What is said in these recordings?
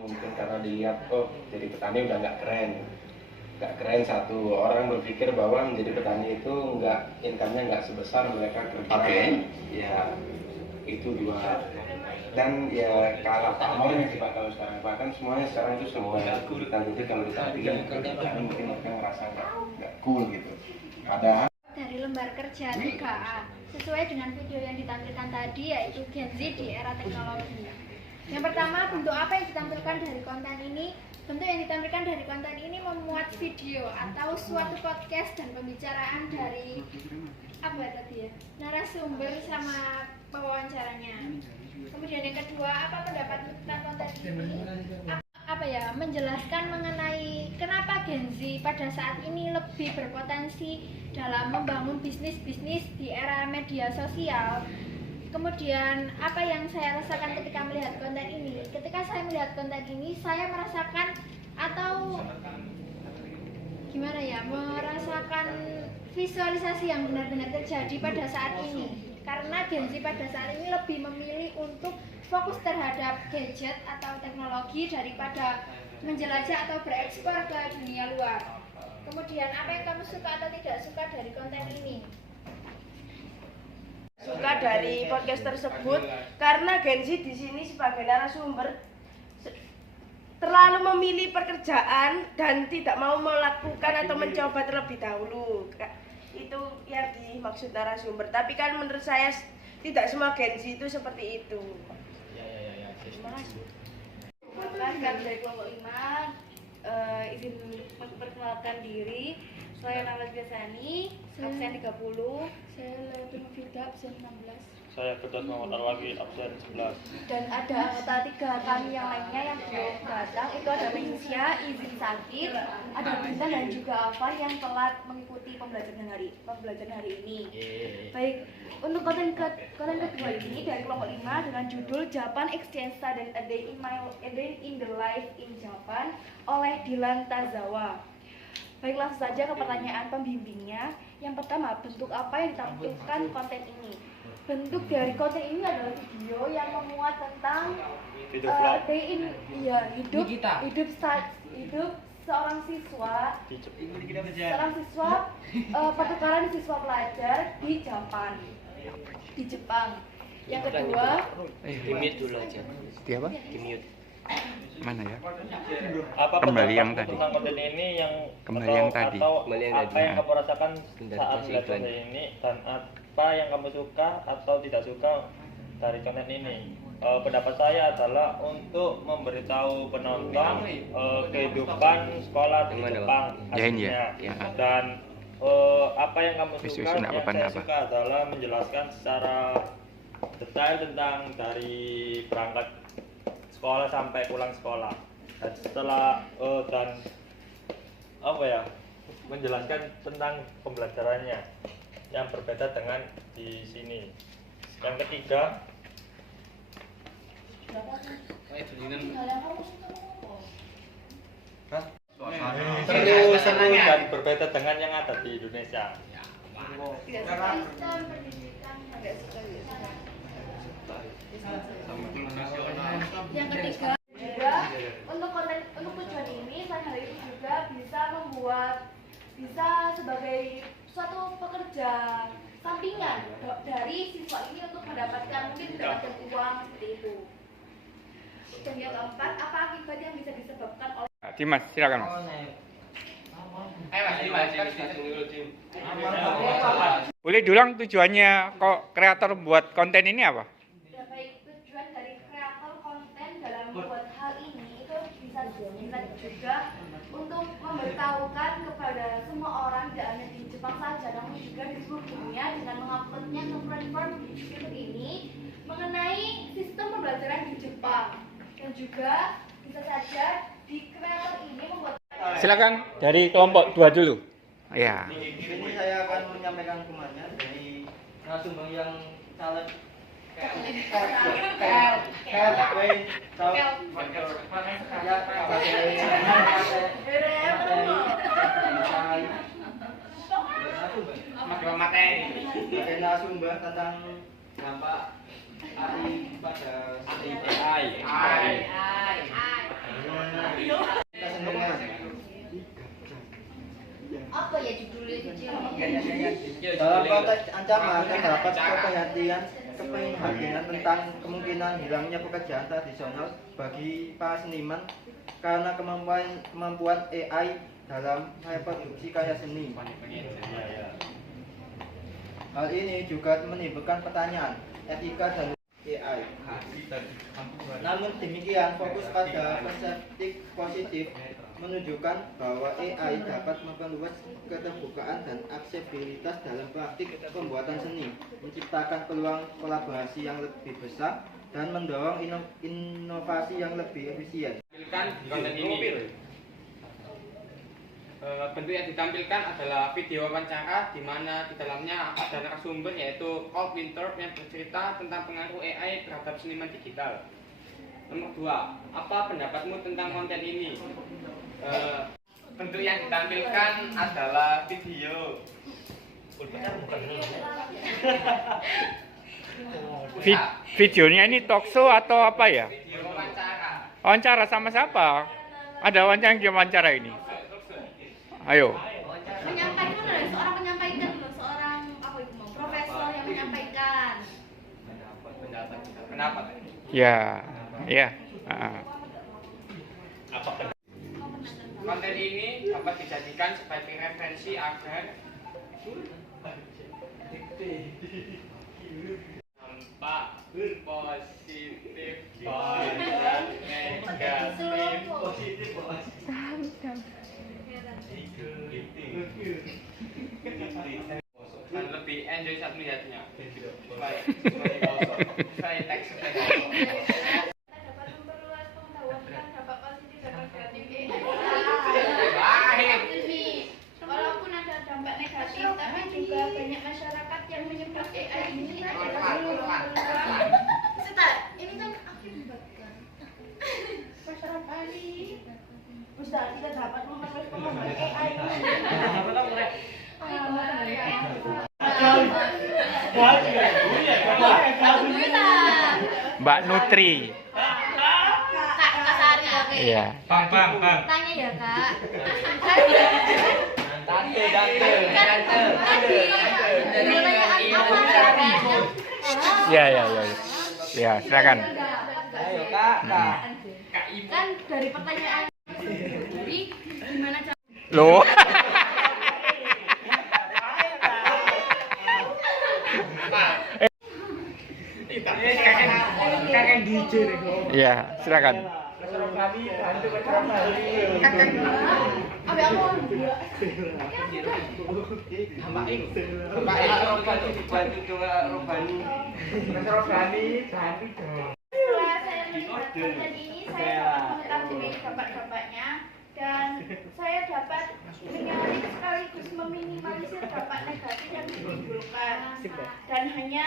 Mungkin karena dilihat, oh jadi petani udah nggak keren. Satu orang berpikir bahwa menjadi petani itu income-nya nggak sebesar mereka kerja. Ya itu dua. Dan ya kalah pamornya sih Pak kalau sekarang. Bahkan semuanya sekarang itu semua nanti kalau ditandingin kerjaan mungkin mereka ngerasa nggak cool gitu. Ada dari lembar kerja 3A sesuai dengan video yang ditampilkan tadi, yaitu Gen Z di era teknologi. Yang pertama, bentuk apa yang ditampilkan dari konten ini? Bentuk yang ditampilkan dari konten ini memuat video atau suatu podcast dan pembicaraan dari narasumber sama pewawancaranya. Kemudian yang kedua, apa pendapat tentang konten ini? Menjelaskan mengenai kenapa Gen Z pada saat ini lebih berpotensi dalam membangun bisnis-bisnis di era media sosial. Kemudian apa yang saya rasakan ketika melihat konten ini? Ketika saya melihat konten ini, saya merasakan merasakan visualisasi yang benar-benar terjadi pada saat ini. Karena Gen Z pada saat ini lebih memilih untuk fokus terhadap gadget atau teknologi daripada menjelajah atau berekspor ke dunia luar. Kemudian apa yang kamu suka atau tidak suka dari konten ini? Suka dari podcast tersebut karena Gen Z di sini sebagai narasumber terlalu memilih pekerjaan dan tidak mau melakukan atau mencoba terlebih dahulu. Itu yang dimaksud narasumber. Tapi kan menurut saya tidak semua Gen Z itu seperti itu. Terima kasih. Kami dari kelompok 5 izin memperkenalkan diri. Saya Nala Jasani, absen 30. Saya Leontin Fida, absen 16. Saya Kedat Muhammad Al-Wagi, absen 11. Dan ada anggota 3 kami yang lainnya yang belum datang. Itu ada Mencia, izin sakit, ada Bintan dan juga Afan yang telat mengikuti pembelajaran hari ini. Baik, untuk konten kedua ini dari kelompok 5 dengan judul Japan Exchange Student A Day in the Life in Japan oleh Dilan Tazawa. Baik, langsung saja ke pertanyaan pembimbingnya. Yang pertama, bentuk apa yang ditampilkan konten ini? Bentuk dari konten ini adalah video yang memuat tentang hidup seorang siswa pertukaran siswa pelajar di Jepang. Yang kedua, Dimute dulu aja. Di apa? Dimute. Mana ya? Apa Kembali yang pendapat tadi. tentang konten ini Kembali yang tadi. Kembali yang apa tadi. yang kamu rasakan Bentar, saat kasih melihat iklan. konten ini dan apa yang kamu suka atau tidak suka dari konten ini? Pendapat saya adalah untuk memberitahu penonton kehidupan sekolah di Yang mana, Jepang Pak? Ya, ini aslinya. ya. Dan apa yang kamu suka, Isu-isu yang nak saya apa-apa. suka adalah menjelaskan secara detail tentang dari berangkat sekolah sampai pulang sekolah. Dan setelah menjelaskan tentang pembelajarannya yang berbeda dengan di sini. Yang ketiga, seru dan berbeda dengan yang ada di Indonesia. Yang ketiga juga untuk tujuan ini saya hari ini juga bisa sebagai suatu pekerja sampingan dari siswa ini untuk mendapatkan uang seperti itu. Dan yang keempat, apa akibat yang bisa disebabkan oleh Dimas, silakan Mas. Boleh diulang tujuannya kok kreator buat konten ini apa? baik tujuan dari kreator konten dalam membuat hal ini itu bisa juga untuk memberitahukan kepada semua orang, tidak hanya di Jepang saja namun juga di seluruh dunia, dengan menguploadnya ke platform YouTube ini mengenai sistem pembelajaran di Jepang. Dan juga bisa saja di kreator ini membuat. Silakan dari kelompok 2 dulu. Ya. Ini saya akan menyampaikan hukumannya dari narasumber yang caleg narasumber tentang dampak AI pada Kesenian. Apa ya judulnya video? Dalam konteks ancaman terdapat keprihatinan tentang kemungkinan hilangnya pekerjaan tradisional bagi para seniman karena kemampuan AI dalam reproduksi karya seni. Hal ini juga menimbulkan pertanyaan etika dan AI. Namun demikian, fokus pada perspektif positif menunjukkan bahwa AI dapat memperluas keterbukaan dan aksesibilitas dalam praktik pembuatan seni, menciptakan peluang kolaborasi yang lebih besar, dan mendorong inovasi yang lebih efisien. Konten ini bentuk yang ditampilkan adalah video wawancara di mana di dalamnya ada narasumber yaitu Colt Winthrop yang bercerita tentang pengaruh AI terhadap seniman digital. Nomor 2, apa pendapatmu tentang konten ini? Bentuk yang ditampilkan adalah video. Videonya ini talk show atau apa ya? Video wawancara. Wawancara sama siapa? Ada wawancara yang diwawancara ini? Ayo. Menyampaikan loh, seorang menyampaikan loh, seorang apa itu mau profesor yang menyampaikan. Pendapat. Ya, ya. Konten ini dapat dijadikan sebagai referensi agar dampak positif dan negatif dan lebih enjoy saat melihatnya. Baik, teks. Dapat memperluas pengetahuan tentang dampak positif dan negatif Baik. Walaupun ada dampak negatif, tapi juga banyak masyarakat yang menyebut AI ini adalah peluang. Sebentar, ini kan aku membuatkan masyarakat ini. Ustaz, kita dapat memperluas pengetahuan AI. Mbak Nutri. Kak Sari, oke. Iya. Tanya ya kak. Tante. Ya, ya, ya. Ya, silakan. Ayo kak. Kan dari pertanyaan jadi gimana cara Loh. Iya, silakan. setelah saya melihat konten ini saya dapat mengetahui dampak-dampaknya dan saya dapat menyaring sekaligus meminimalisir dampak negatif yang ditimbulkan dan hanya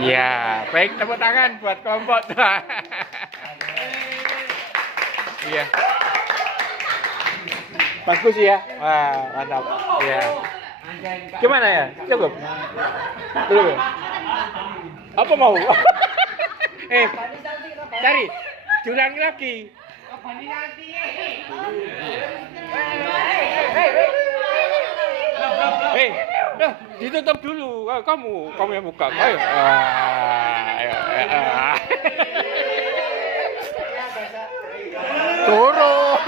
Ya, baik, tepuk tangan buat kelompok tua. Iya. Bagus ya. Wah, mantap. Iya. Gimana ya? Cukup. Belum. Apa mau? Cari. Diulangi lagi. Ditutup dulu. Kamu yang buka. Ayo. Turun.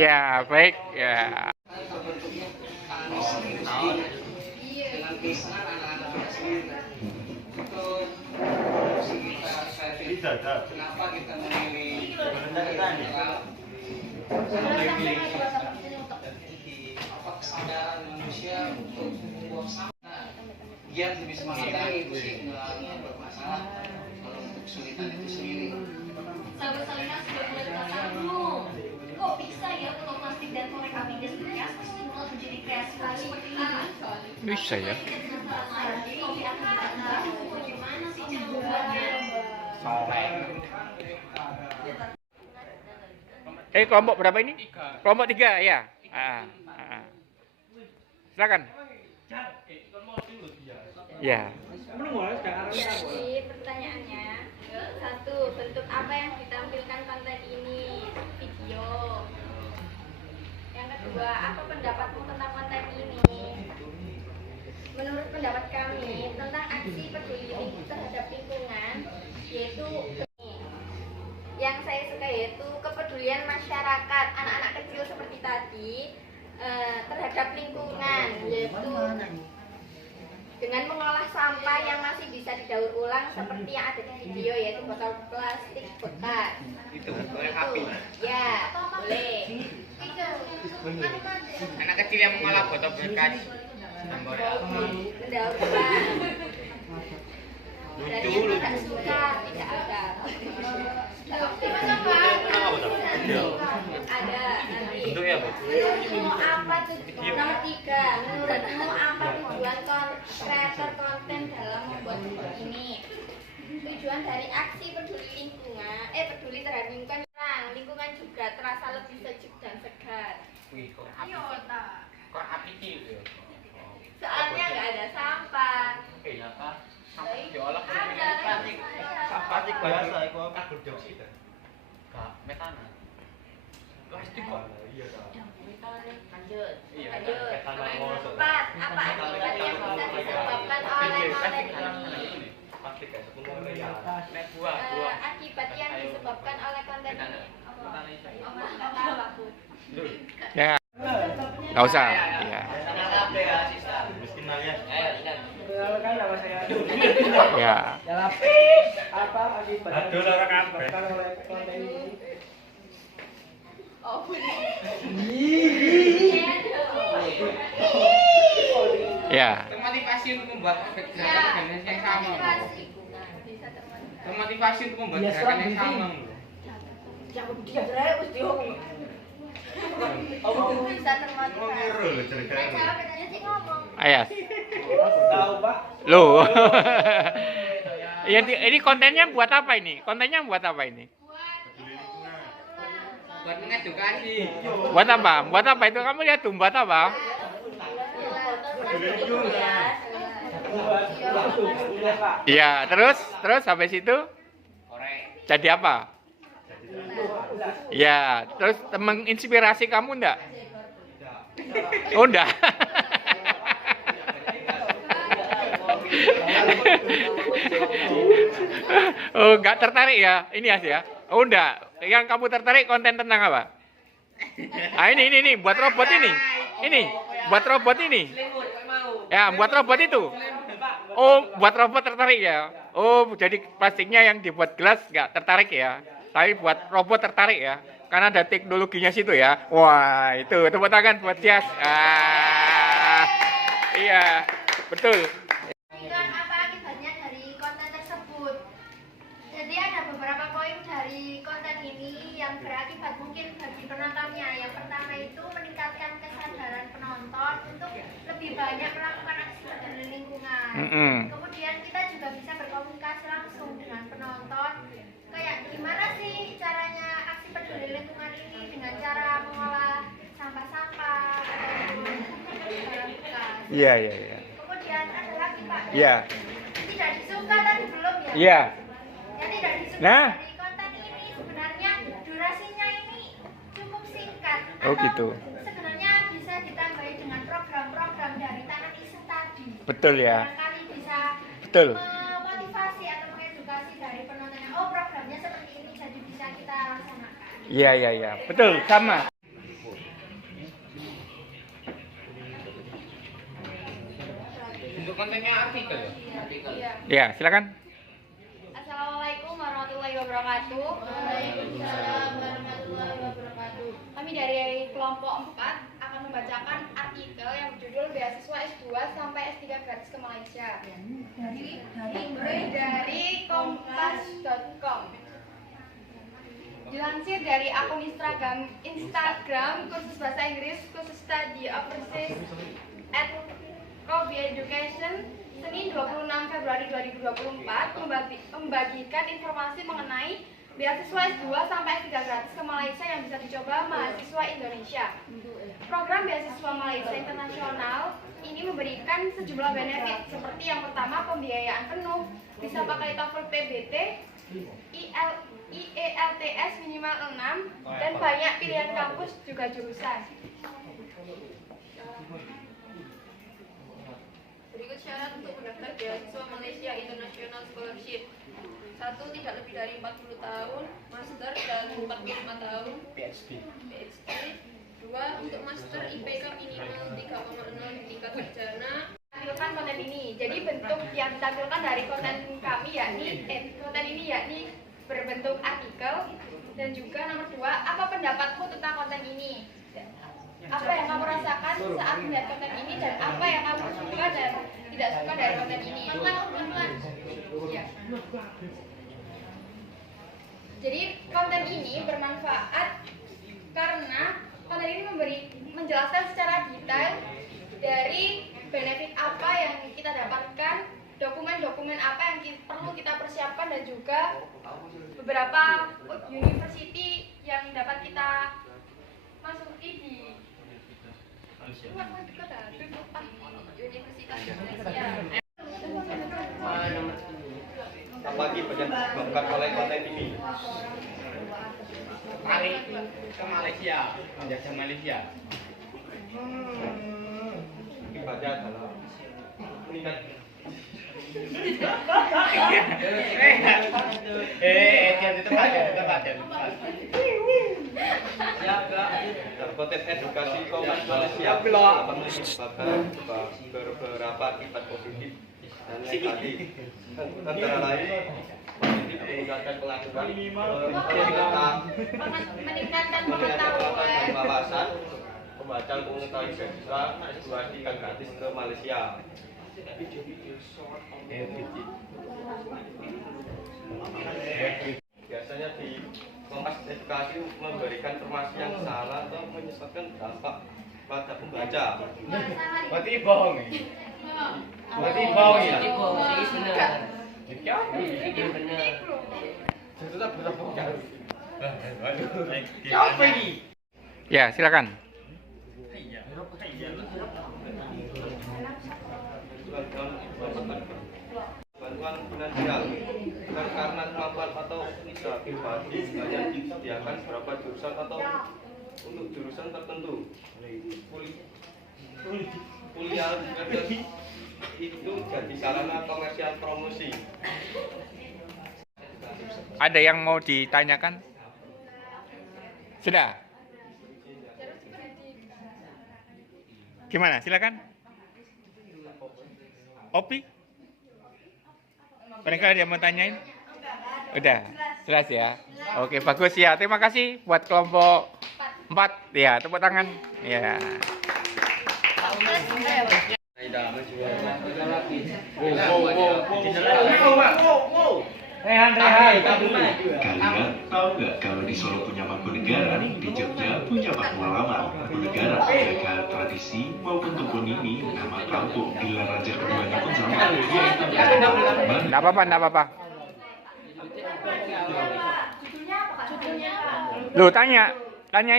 Ya, baik. Ya. Kenapa kita memilih apa kesadaran manusia untuk membuang sampah? Giat lebih semangat lagi bermasalah kalau untuk kesulitan itu sendiri. Sahabat-sahabat sudah mulai penasaran belum? Kok bisa ya potong plastik dan korek api gas bekas untuk menjadi kreasi seperti ini? Bisa ya. Kopi akan dibakar. Bagaimana sih cara membuatnya? Kelompok berapa ini? Kelompok 3 ya. silakan. Ya. Jadi pertanyaannya, satu, bentuk apa yang ditampilkan konten ini? Video. Yang kedua, apa pendapatmu tentang konten ini? Menurut pendapat kami tentang aksi peduli terhadap lingkungan, yaitu yang saya suka yaitu kepedulian masyarakat anak-anak kecil seperti tadi terhadap lingkungan, yaitu dengan mengolah sampah yang masih bisa didaur ulang seperti yang ada di video, yaitu botol plastik bekas. Itu boleh api. Ya, boleh. Anak kecil yang mengolah botol bekas. Mendaur ulang. Dan yang tidak suka tidak ada. Ada nanti. Bentuknya apa? Menurutmu apa tujuan? Nomor 3. Menurutmu apa tujuan kreator konten dalam membuat video ini? Tujuan dari aksi peduli lingkungan, peduli terhadap lingkungan, lingkungan juga terasa lebih sejuk dan segar. Wih, kok api gitu. Soalnya nggak ada sampah. Apa? Sampai diolah Ada. Plastik biasa iku karbon dioksida. Kak, metana. Plastik kok. Lanjut. Iya, Lanjut. metana Yang mau. keempat, apa akibat yang bisa disebabkan oleh konten ini? Plastik kayak 10 ya. Nek buah. Akibat yang disebabkan oleh konten ini. Apa? Ya. Nggak usah. Ya. Ya. Apa akibat yang disebabkan oleh konten ini? Oh, Ya. Termotivasi untuk membuat gerakan yang sama. Termotivasi untuk membuat gerakan yang sama. Bisa termotivasi. Cara bedanya sih ngomong. Ayas. Tahu, Pak. Loh. Ya, ini kontennya buat apa ini? Kontennya buat apa ini? Buat mengedukasi. Buat apa? Buat apa itu? Kamu lihat tuh buat apa? Iya, terus sampai situ jadi apa? Ya, terus menginspirasi kamu enggak? Oh, enggak. Oh, enggak tertarik ya? Ini ya? Oh, enggak. Yang kamu tertarik konten tentang apa? Ah, ini buat robot ini. Ini buat robot ini. Ya, buat robot itu. Oh, buat robot tertarik ya. Oh, jadi plastiknya yang dibuat gelas enggak tertarik ya. Tapi buat robot tertarik ya. Karena ada teknologinya situ ya. Wah, itu tepuk tangan buat Jas. Iya, betul. Apa akibatnya dari konten tersebut? Jadi ada beberapa poin dari konten ini yang berakibat mungkin bagi penontonnya. Yang pertama itu meningkatkan kesadaran penonton untuk lebih banyak melakukan aksi peduli lingkungan. Kemudian kita juga bisa berkomunikasi langsung dengan penonton. Kayak gimana sih caranya aksi peduli lingkungan ini dengan cara mengolah sampah-sampah atau barang bekas. Iya. Kemudian ada lagi Pak. Iya. Tidak disuka tadi belum ya? Iya. Yang tidak disuka Nah. dari konten ini sebenarnya durasinya ini cukup singkat. Oh, Atau gitu. sebenarnya bisa ditambahi dengan program-program dari Tanah Isu tadi. Betul ya. Barangkali bisa Betul. memotivasi atau mengedukasi dari penontonnya. Oh, programnya seperti ini jadi bisa kita laksanakan. Iya. Betul, sama. Untuk kontennya artikel ya? Iya. Ya, silakan. Assalamualaikum warahmatullahi wabarakatuh. Waalaikumsalam warahmatullahi wabarakatuh. Kami dari kelompok 4 akan membacakan artikel yang berjudul Beasiswa S2 sampai S3 gratis ke Malaysia. Dari kompas.com. Dilansir dari akun Instagram kursus bahasa Inggris khusus study overseas at Kobe Education Senin 26 Februari 2024 membagikan informasi mengenai beasiswa S2 sampai S3 gratis ke Malaysia yang bisa dicoba mahasiswa Indonesia. Program beasiswa Malaysia Internasional memberikan sejumlah benefit seperti yang pertama pembiayaan penuh, bisa pakai TOEFL PBT, IELTS minimal 6, dan banyak pilihan kampus juga jurusan. Berikut syarat untuk mendaftar beasiswa Malaysia International Scholarship. 1. Tidak lebih dari 40 tahun, master dan 45 tahun, PhD. 2. Untuk master IPK minimal 3,0 di tingkat sarjana. Tampilkan konten ini. Jadi bentuk yang ditampilkan dari konten kami konten ini yakni berbentuk artikel, dan juga nomor 2, apa pendapatmu tentang konten ini? Apa yang kamu rasakan saat melihat konten ini dan apa yang kamu suka dan tidak suka dari konten ini? Ya. Jadi konten ini bermanfaat karena konten ini menjelaskan secara detail dari benefit apa yang kita dapatkan, dokumen-dokumen apa yang perlu kita persiapkan, dan juga beberapa university yang dapat kita masuki di Universitas Indonesia. Apa lagi bukan oleh konten ini? Paling ke Malaysia, menjajah Malaysia. Ibadah adalah meningkat. Konten edukasi Komnas Malaysia menyebabkan beberapa akibat positif dan negatif, antara lain meningkatkan Meningkatkan pengetahuan, wawasan, pembaca untuk mengetahui beasiswa S2 yang gratis ke Malaysia. Biasanya di Kompas Edukasi memberikan informasi yang salah atau menyebabkan dampak pada pembaca. Berarti bohong ya? Berarti bohong ya? Siapa ini? Ya, silakan. Bantuan finansial karena kemampuan atau usaha pribadi hanya disediakan beberapa jurusan atau untuk jurusan tertentu. Kuliah gratis itu jadi sarana komersial promosi. Ada yang mau ditanyakan? Sudah? Gimana? Silakan. Opi? Barangkali ada yang mau tanyain? Udah, jelas ya. Oke, bagus ya. Terima kasih buat kelompok 4. Ya, tepuk tangan. Ya. Kalian tahu nggak kalau di Solo punya Mangkunegaran, di Jogja punya Pakualaman. Mangkunegaran jaga tradisi maupun toponimi nama kampung bila raja keduanya pun sama. Nggak apa-apa, nggak apa-apa. Lu tanya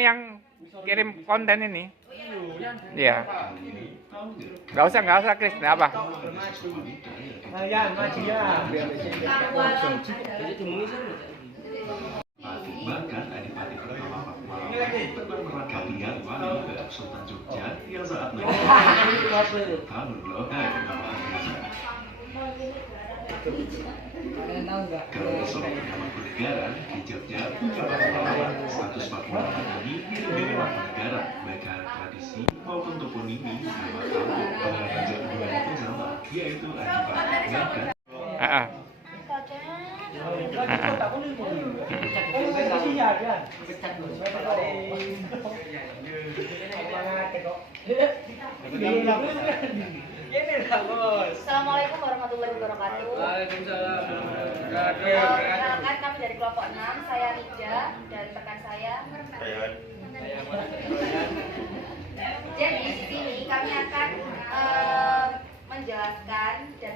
yang kirim konten ini. Iya. Nggak usah Chris, nggak apa. Bahkan Adipati pertama Pakualaman pernah kalian wanita Sultan Jogja yang saat menjadi tahun loh kalau di Solo punya Mangkunegaran, di Jogja punya Pakualaman. Status Pakualaman ini mirip-mirip Mangkunegaran, baik tradisi maupun toponimi nama kampung dengan raja keduanya pun sama, yaitu Adipati. Assalamualaikum warahmatullahi wabarakatuh. Waalaikumsalam. Perkenalkan, kami dari kelompok 6, saya Rija dan rekan saya. Jadi di sini kami akan menjelaskan dan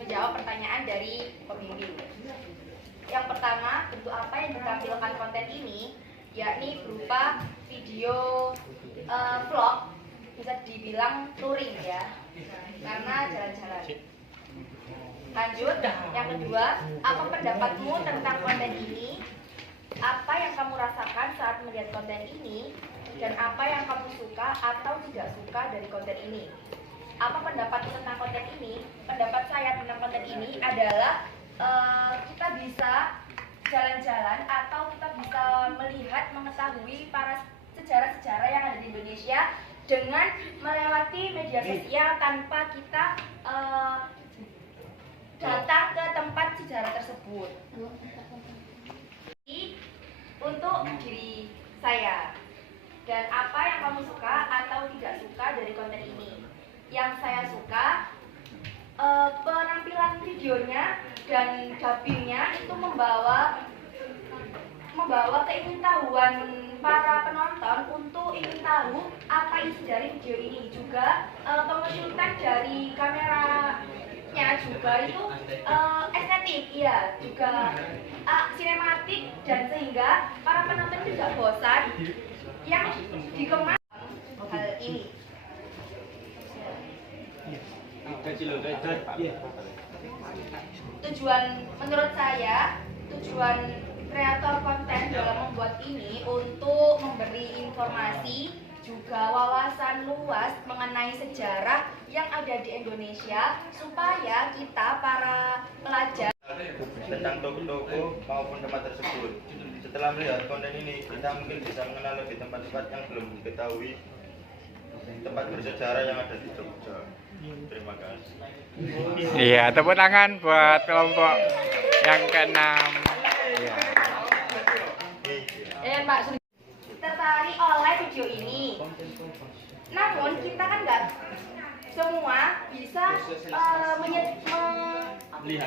menjawab pertanyaan dari pembimbing. Yang pertama, bentuk apa yang ditampilkan konten ini, yakni berupa video vlog bisa dibilang touring ya, karena jalan-jalan. Lanjut, yang kedua, apa pendapatmu tentang konten ini? Apa yang kamu rasakan saat melihat konten ini? Dan apa yang kamu suka atau tidak suka dari konten ini? Apa pendapatmu tentang konten ini? Pendapat saya tentang konten ini adalah kita bisa jalan-jalan atau kita bisa melihat, mengetahui para sejarah-sejarah yang ada di Indonesia dengan melewati media sosial tanpa kita datang ke tempat sejarah tersebut. Untuk diri saya, dan apa yang kamu suka atau tidak suka dari konten ini? Yang saya suka penampilan videonya dan dubbingnya itu membawa keingintahuan para penonton untuk ingin tahu apa isi dari video ini. Juga pengusutan dari kameranya juga itu estetik, iya, juga sinematik, dan sehingga para penonton tidak bosan yang dikemas hal ini. Menurut saya, tujuan kreator konten dalam membuat ini untuk memberi informasi juga wawasan luas mengenai sejarah yang ada di Indonesia, supaya kita para pelajar tentang toko-toko maupun tempat tersebut. Setelah melihat konten ini, kita mungkin bisa mengenal lebih tempat-tempat yang belum diketahui, tempat bersejarah yang ada di Jogja. Terima kasih. Iya, tepuk tangan buat kelompok yang keenam. Iya. Mbak tertarik oleh video ini. Namun kita kan nggak semua bisa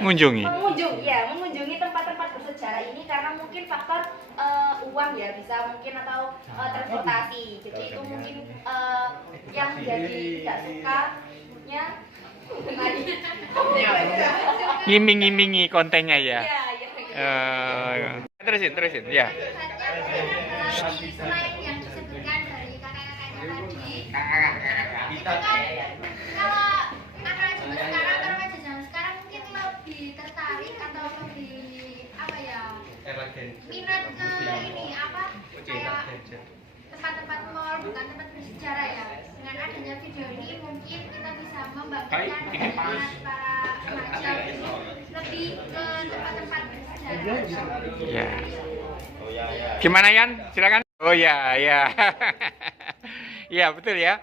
mengunjungi tempat-tempat bersejarah ini karena mungkin faktor uang ya, bisa mungkin, atau transportasi. Jadi itu mungkin yang menjadi tidak sukanya Ngiming-ngimingi kontennya ya. Iya. Terusin ya. Selain yang disebutkan dari kakak-kakaknya tadi, kalau anak zaman sekarang atau remaja zaman sekarang mungkin lebih tertarik atau lebih apa ya, minat ke ini apa, kayak tempat-tempat mall, bukan tempat bersejarah ya. Dengan adanya video ini mungkin kita bisa membangkitkan minat para remaja lebih ke tempat-tempat bersejarah. Ya. Gimana Yan? Silakan. Oh ya, ya. Iya betul ya.